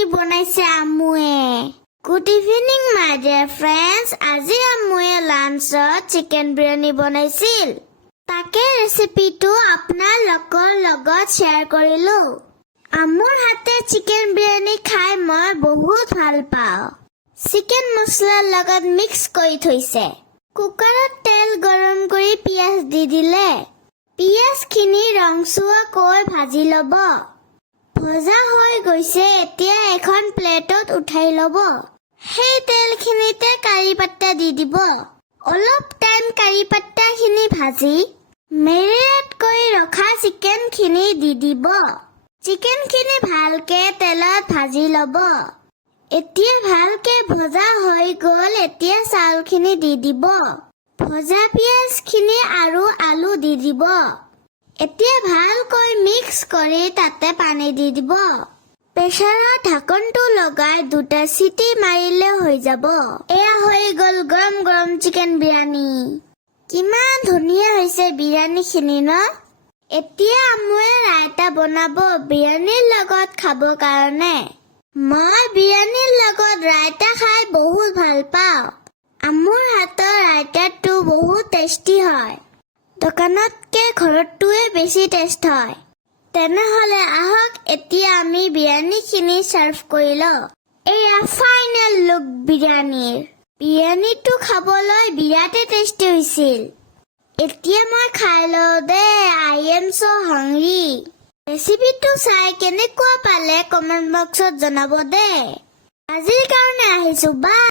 বিৰিয়ানী বনাইছে আমুৱে। Good evening my dear friends. আজি আমুৱে লাঞ্চত চিকেন বিৰিয়ানী বনাইছিল। তাকে ৰেচিপিটো আপোনালোকৰ লগত শ্বেয়াৰ কৰিলো। আমুৰ হাতে চিকেন বিৰিয়ানী খাই মই বহুত ভাল পাওঁ। চিকেন মছলাৰ লগত মিক্স কৰি থৈছে। কুকাৰত তেল গৰম কৰি পিঁয়াজ দি দিলে। পিঁয়াজখিনি ৰংচুৱাকৈ ভাজি ল'ব। ভজা হৈ গৈছে, এতিয়া এখন প্লেটত উঠাই ল'ব। সেই তেলখিনিতে কাৰি পাত্তা দি দিব। অলপ টাইম কাৰি পাত্তাখিনি ভাজি মেৰিনেট কৰি ৰখা চিকেনখিনি দি দিব। চিকেনখিনি ভালকে তেলত ভাজি ল'ব। এতিয়া ভালকে ভজা হৈ গ'ল, এতিয়া চাউলখিনি দি দিব। ভজা পিঁয়াজখিনি আৰু আলু দি দিব। এতিয়া ভালকৈ মিক্স কৰি তাতে পানী দি দিব। প্ৰেছাৰৰ ঢাকনটো লগাই 2টা চিটি মাৰিলে হৈ যাব। এয়া হৈ গ'ল গৰম গৰম চিকেন বিৰিয়ানী। কিমান ধুনীয়া হৈছে বিৰিয়ানীখিনি ন? এতিয়া আমুৱে ৰাইতা বনাব বিৰিয়ানীৰ লগত খাব কাৰণে। মই বিৰিয়ানীৰ লগত ৰাইতা খাই বহুত ভাল পাওঁ। আমুৰ হাতৰ ৰাইতাটো বহুত টেষ্টি হয়। দোকানতকে ঘৰতটোৱে বেছি টেষ্ট হয়। তেনেহ'লে আহক এতিয়া আমি বিৰিয়ানীখিনি ছাৰ্ভ কৰি লওঁ। এয়া ফাইনেল লুক বিৰিয়ানীৰ। বিৰিয়ানীটো খাবলৈ বিৰাটেই টেষ্টি হৈছিল। এতিয়া মই খাই লওঁ দেই। আই এম ছ' হাংৰি। ৰেচিপিটো চাই কেনেকুৱা পালে কমেণ্ট বক্সত জনাব দেই। আজিৰ কাৰণে আহিছো, বাই।